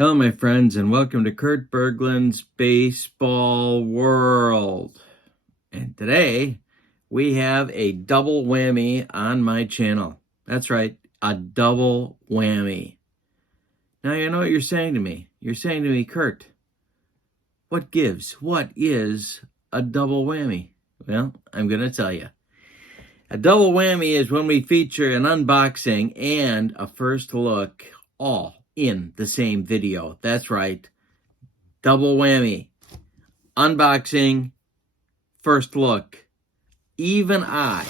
Hello, my friends, and welcome to Kurt Berglund's Baseball World. And today, we have a double whammy on my channel. That's right, a double whammy. Now, you know what you're saying to me. You're saying to me, Kurt, what gives? What is a double whammy? Well, I'm going to tell you. A double whammy is when we feature an unboxing and a first look all in the same video. That's right. Double whammy. Unboxing, first look. Even I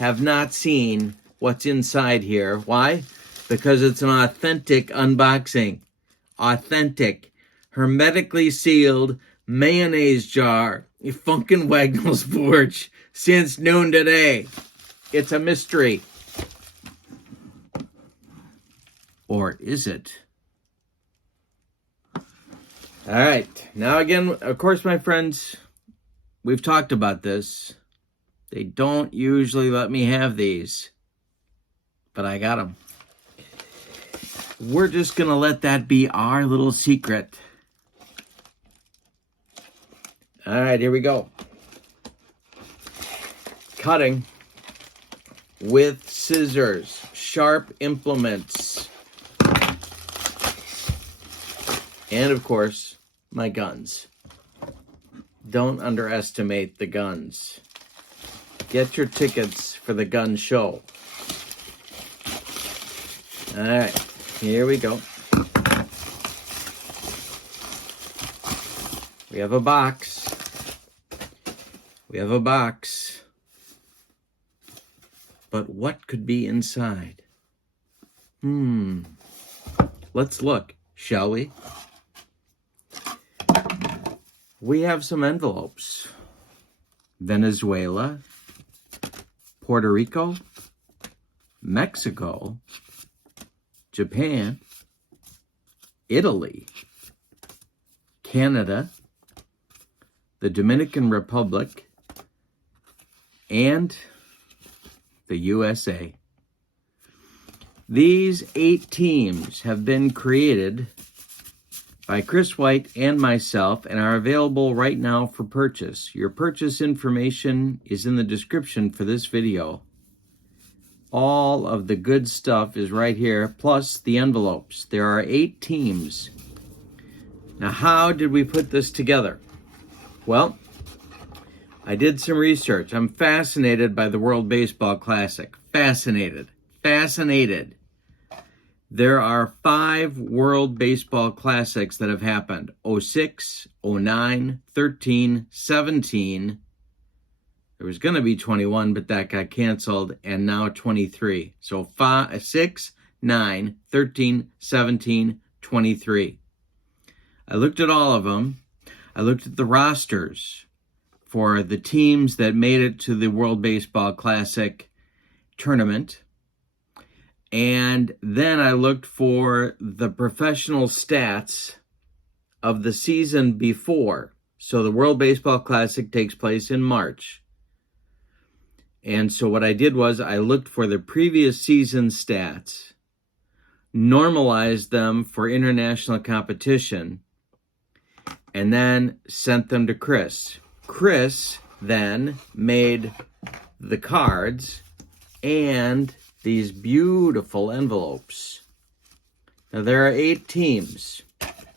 have not seen what's inside here. Why? Because it's an authentic unboxing. Authentic. Hermetically sealed mayonnaise jar. Funkin' Wagnall's porch since noon today. It's a mystery. Or is it? All right. Now again, of course, my friends, we've talked about this. They don't usually let me have these, but I got them. We're just going to let that be our little secret. All right, here we go. Cutting with scissors, sharp implements. And, of course, my guns. Don't underestimate the guns. Get your tickets for the gun show. All right, here we go. We have a box. We have a box. But what could be inside? Let's look, shall we? We have some envelopes. Venezuela, Puerto Rico, Mexico, Japan, Italy, Canada, the Dominican Republic, and the USA. These 8 teams have been created by Chris White and myself and are available right now for purchase. Your purchase information is in the description for this video. All of the good stuff is right here, plus the envelopes. There are 8 teams. Now, how did we put this together? Well, I did some research. I'm fascinated by the World Baseball Classic. Fascinated. Fascinated. There are 5 World Baseball Classics that have happened. 06, 09, 13, 17. There was going to be 21, but that got canceled. And now 23. So 5, 6, 9, 13, 17, 23. I looked at all of them. I looked at the rosters for the teams that made it to the World Baseball Classic tournament. And then I looked for the professional stats of the season before. So the World Baseball Classic takes place in March. And so what I did was I looked for the previous season stats, normalized them for international competition, and then sent them to Chris. Chris then made the cards and these beautiful envelopes. Now, there are 8 teams,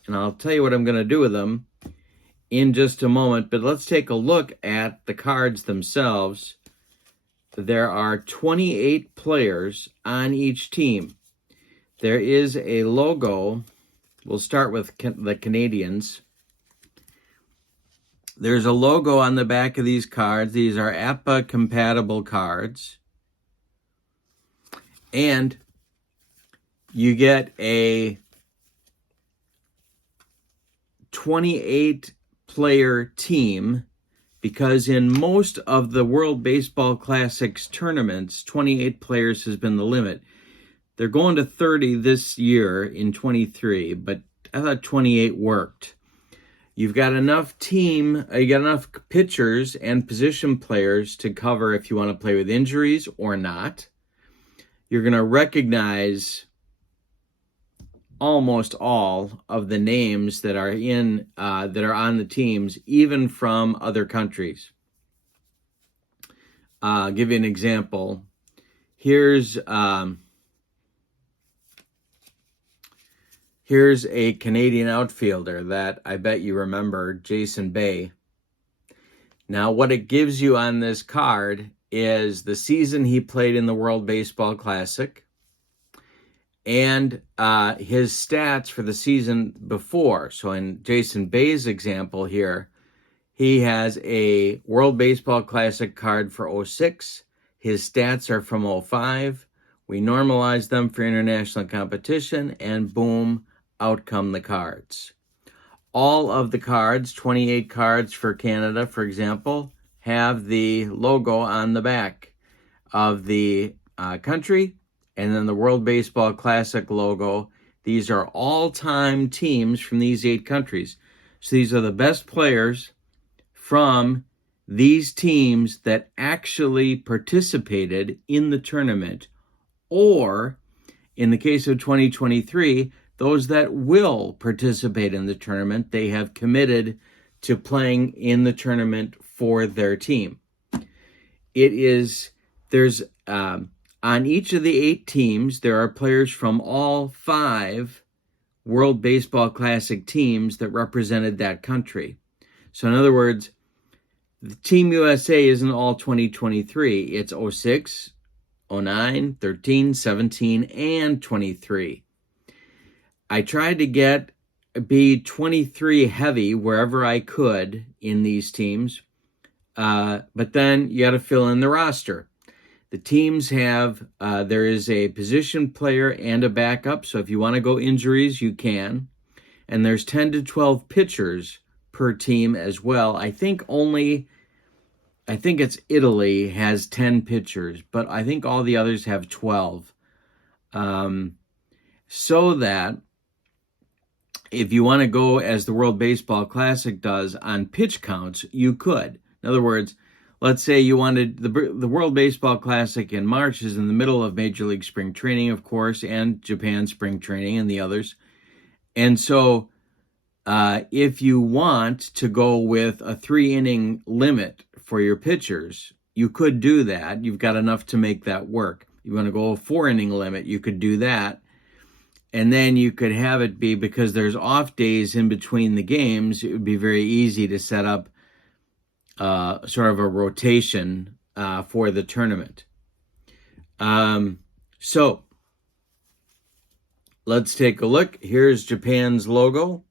and I'll tell you what I'm going to do with them in just a moment, but let's take a look at the cards themselves. There are 28 players on each team. There is a logo. We'll start with the Canadians. There's a logo on the back of these cards. These are APBA-compatible cards. And you get a 28-player team because in most of the World Baseball Classics tournaments, 28 players has been the limit. They're going to 30 this year in 23, but I thought 28 worked. You've got enough pitchers and position players to cover if you want to play with injuries or not. You're going to recognize almost all of the names that are on the teams, even from other countries. I'll give you an example. Here's a Canadian outfielder that I bet you remember, Jason Bay. Now, what it gives you on this card is the season he played in the World Baseball Classic and his stats for the season before. So in Jason Bay's example here, he has a World Baseball Classic card for 06. His stats are from 05. We normalize them for international competition, and boom, out come the cards. All of the cards, 28 cards for Canada, for example, have the logo on the back of the country, and then the World Baseball Classic logo. These are all-time teams from these 8 countries. So these are the best players from these teams that actually participated in the tournament, or in the case of 2023, those that will participate in the tournament. They have committed to playing in the tournament for their team. There's on each of the 8 teams, there are players from all 5 World Baseball Classic teams that represented that country. So in other words, the Team USA isn't all 2023. It's 06, 09, 13, 17, and 23. I tried to be 23 heavy wherever I could in these teams, but then you got to fill in the roster. The teams have, there is a position player and a backup, so if you want to go injuries, you can. And there's 10 to 12 pitchers per team as well. I think it's Italy has 10 pitchers, but I think all the others have 12. So that if you want to go as the World Baseball Classic does on pitch counts, you could. In other words, let's say you wanted the World Baseball Classic in March is in the middle of Major League Spring Training, of course, and Japan Spring Training and the others. And so if you want to go with a 3-inning limit for your pitchers, you could do that. You've got enough to make that work. You want to go a 4-inning limit, you could do that. And then you could have it be, because there's off days in between the games, it would be very easy to set up sort of a rotation for the tournament. So let's take a look. Here's Japan's logo.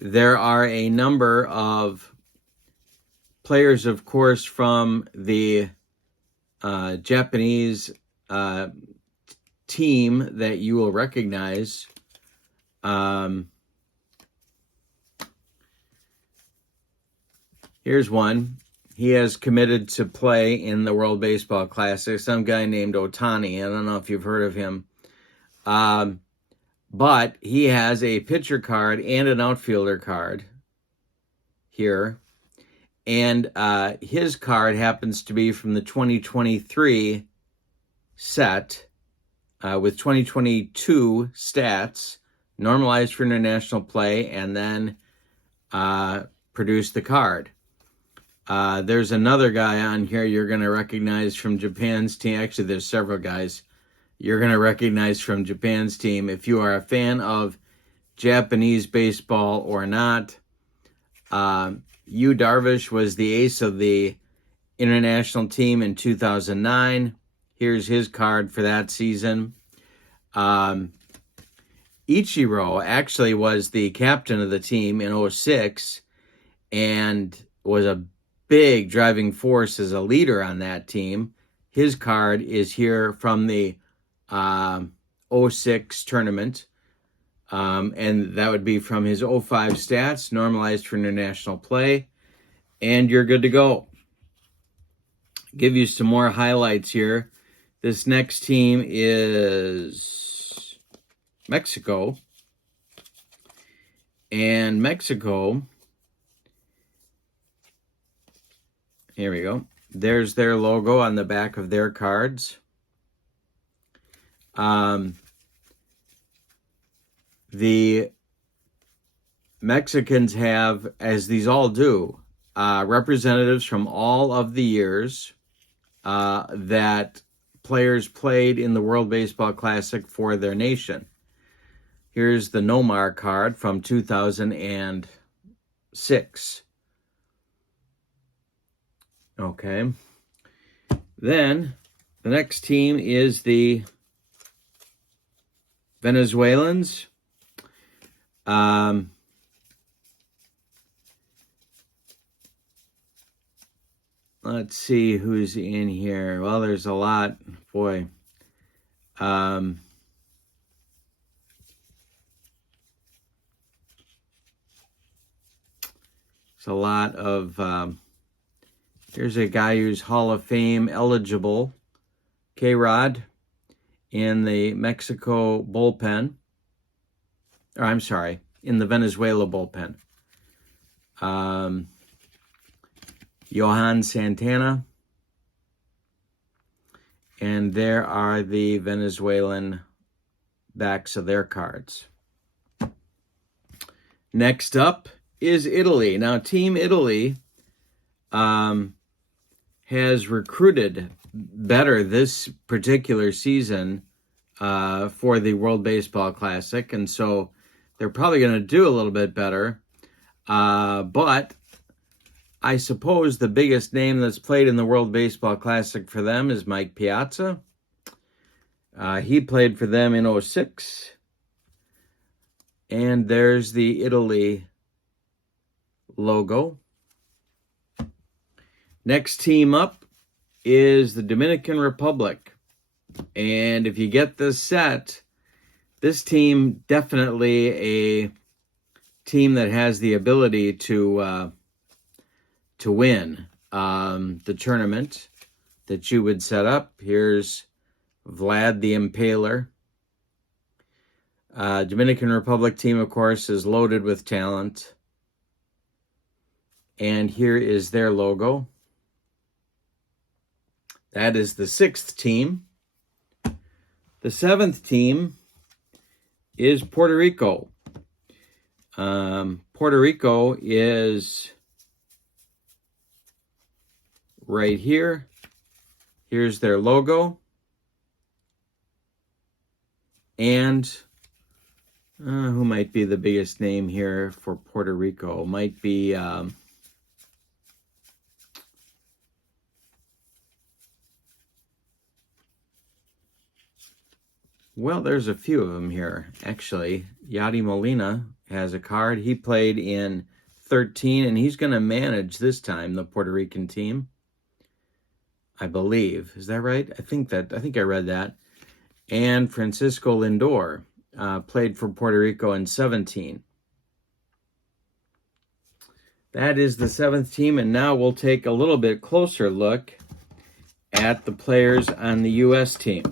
There are a number of players, of course, from the Japanese team that you will recognize. Here's one. He has committed to play in the World Baseball Classic. Some guy named Otani. I don't know if you've heard of him. But he has a pitcher card and an outfielder card here. And his card happens to be from the 2023 set with 2022 stats, normalized for international play, and then produce the card. There's another guy on here you're going to recognize from Japan's team. Actually, there's several guys you're going to recognize from Japan's team. If you are a fan of Japanese baseball or not, Yu Darvish was the ace of the international team in 2009. Here's his card for that season. Ichiro actually was the captain of the team in 06 and was a big driving force as a leader on that team. His card is here from the 06 tournament. And that would be from his 05 stats, normalized for international play. And you're good to go. Give you some more highlights here. This next team is Mexico. And Mexico, here we go. There's their logo on the back of their cards. the Mexicans have, as these all do, representatives from all of the years that players played in the World Baseball Classic for their nation. Here's the Nomar card from 2006. Okay. Then the next team is the Venezuelans. Let's see who's in here. Well, there's a lot. Boy. There's a lot of... here's a guy who's Hall of Fame eligible. K-Rod in the Mexico bullpen. Or I'm sorry, in the Venezuela bullpen. Johan Santana. And there are the Venezuelan backs of their cards. Next up is Italy. Now, Team Italy has recruited better this particular season for the World Baseball Classic, and so they're probably going to do a little bit better. But I suppose the biggest name that's played in the World Baseball Classic for them is Mike Piazza. He played for them in 2006. And there's the Italy logo. Next team up is the Dominican Republic. And if you get this set, this team definitely a team that has the ability to win the tournament that you would set up. Here's Vlad the Impaler. Dominican Republic team, of course, is loaded with talent. And here is their logo. That is the 6th team. The 7th team is Puerto Rico. Puerto Rico is right here. Here's their logo. And who might be the biggest name here for Puerto Rico? Might be well, there's a few of them here, actually. Yadi Molina has a card. He played in 13, and he's going to manage this time the Puerto Rican team, I believe. Is that right? I think I read that. And Francisco Lindor played for Puerto Rico in 17. That is the 7th team, and now we'll take a little bit closer look at the players on the U.S. team.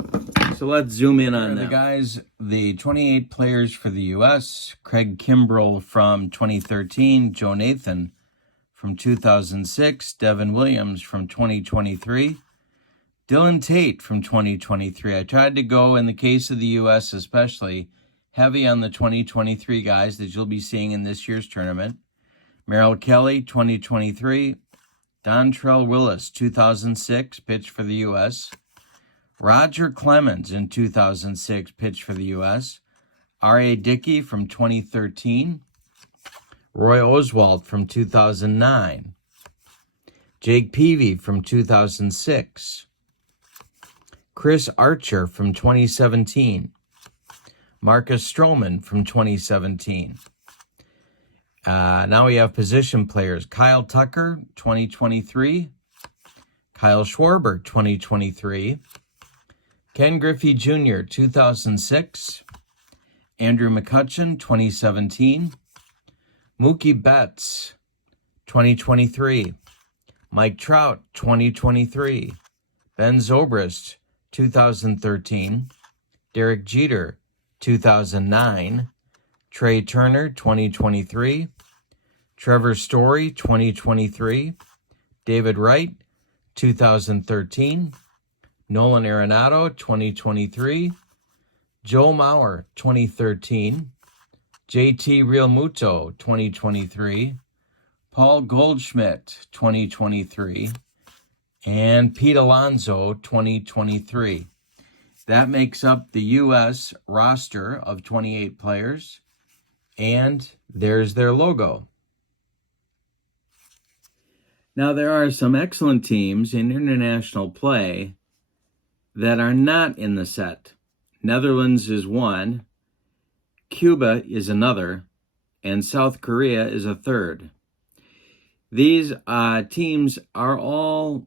So let's zoom in on them. The guys, the 28 players for the U.S., Craig Kimbrell from 2013, Joe Nathan from 2006, Devin Williams from 2023, Dylan Tate from 2023. I tried to go, in the case of the U.S. especially, heavy on the 2023 guys that you'll be seeing in this year's tournament. Merrill Kelly, 2023. Dontrell Willis, 2006, pitched for the U.S. Roger Clemens in 2006, pitched for the U.S. R.A. Dickey from 2013. Roy Oswalt from 2009. Jake Peavy from 2006. Chris Archer from 2017. Marcus Stroman from 2017. Now we have position players. Kyle Tucker, 2023. Kyle Schwarber, 2023. Ken Griffey Jr., 2006. Andrew McCutcheon, 2017. Mookie Betts, 2023. Mike Trout, 2023. Ben Zobrist, 2013. Derek Jeter, 2009. Trey Turner, 2023. Trevor Story, 2023. David Wright, 2013. Nolan Arenado, 2023. Joe Mauer, 2013. JT Realmuto 2023, Paul Goldschmidt 2023, and Pete Alonso 2023. That makes up the U.S. roster of 28 players, and there's their logo. Now, there are some excellent teams in international play that are not in the set. Netherlands is one, Cuba is another, and South Korea is a third. These teams are all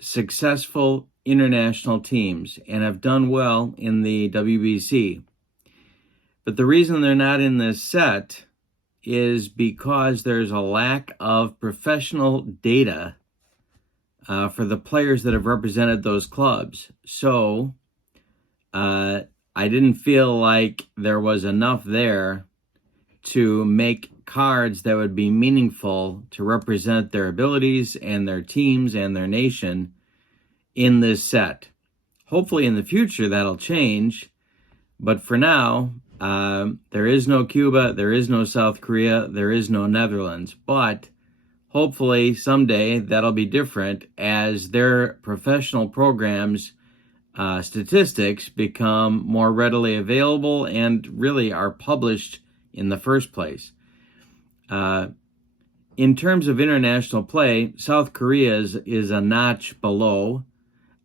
successful international teams and have done well in the WBC. But the reason they're not in this set is because there's a lack of professional data for the players that have represented those clubs. So I didn't feel like there was enough there to make cards that would be meaningful to represent their abilities and their teams and their nation in this set. Hopefully in the future that'll change, but for now, there is no Cuba, there is no South Korea, there is no Netherlands, but hopefully someday that'll be different as their professional programs statistics become more readily available and really are published in the first place. In terms of international play, South Korea is a notch below.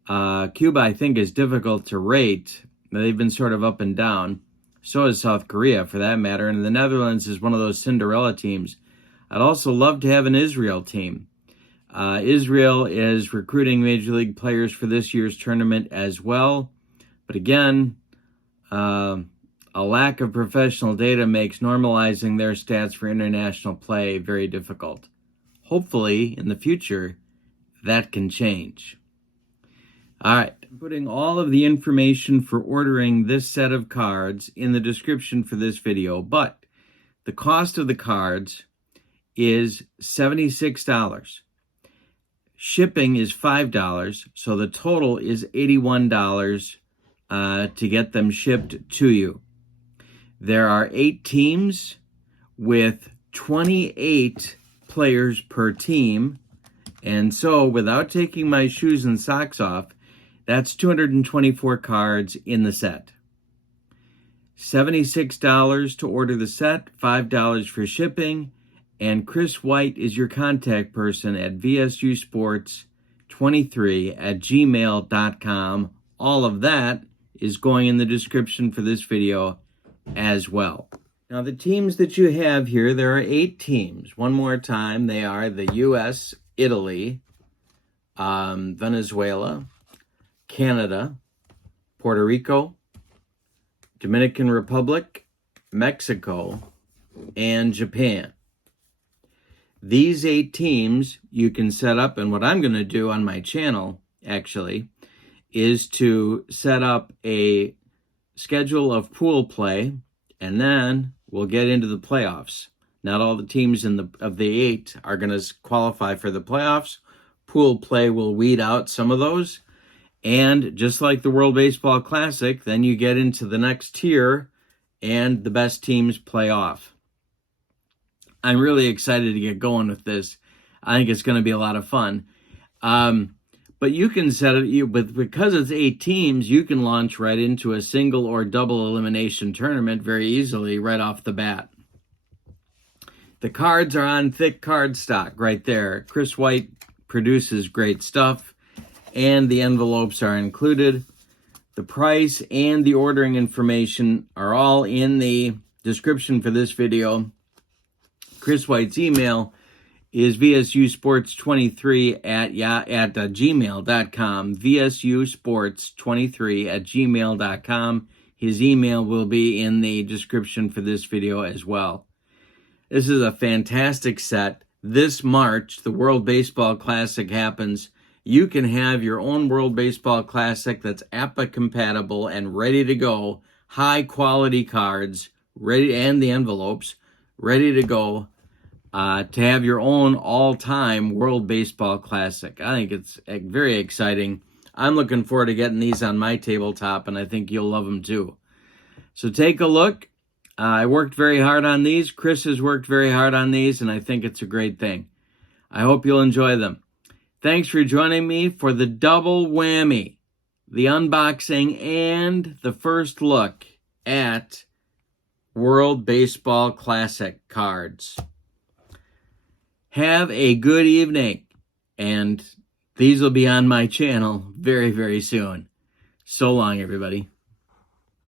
Cuba, I think, is difficult to rate. They've been sort of up and down. So is South Korea, for that matter. And the Netherlands is one of those Cinderella teams. I'd also love to have an Israel team. Israel is recruiting Major League players for this year's tournament as well. But again, a lack of professional data makes normalizing their stats for international play very difficult. Hopefully, in the future, that can change. All right, I'm putting all of the information for ordering this set of cards in the description for this video, but the cost of the cards is $76. Shipping is $5, so the total is $81 to get them shipped to you. There are 8 teams with 28 players per team, and so without taking my shoes and socks off, that's 224 cards in the set. $76 to order the set, $5 for shipping, and Chris White is your contact person at vsusports23@gmail.com. All of that is going in the description for this video as well. Now, the teams that you have here, there are 8 teams. One more time, they are the U.S., Italy, Venezuela, Canada, Puerto Rico, Dominican Republic, Mexico, and Japan. These 8 teams you can set up, and what I'm going to do on my channel, actually, is to set up a schedule of pool play, and then we'll get into the playoffs. Not all the teams of the 8 are going to qualify for the playoffs. Pool play will weed out some of those. And just like the World Baseball Classic, then you get into the next tier and the best teams play off. I'm really excited to get going with this. I think it's going to be a lot of fun. But you can set it, because it's 8 teams, you can launch right into a single or double elimination tournament very easily right off the bat. The cards are on thick card stock right there. Chris White produces great stuff, and the envelopes are included. The price and the ordering information are all in the description for this video. Chris White's email is vsusports23@gmail.com. vsusports23@gmail.com. His email will be in the description for this video as well. This is a fantastic set. This March, the World Baseball Classic happens. You can have your own World Baseball Classic that's APBA-compatible and ready to go. High quality cards, ready, and the envelopes, ready to go. To have your own all-time World Baseball Classic. I think it's very exciting. I'm looking forward to getting these on my tabletop, and I think you'll love them too. So take a look. I worked very hard on these. Chris has worked very hard on these, and I think it's a great thing. I hope you'll enjoy them. Thanks for joining me for the double whammy, the unboxing and the first look at World Baseball Classic cards. Have a good evening, and these will be on my channel very, very soon. So long, everybody.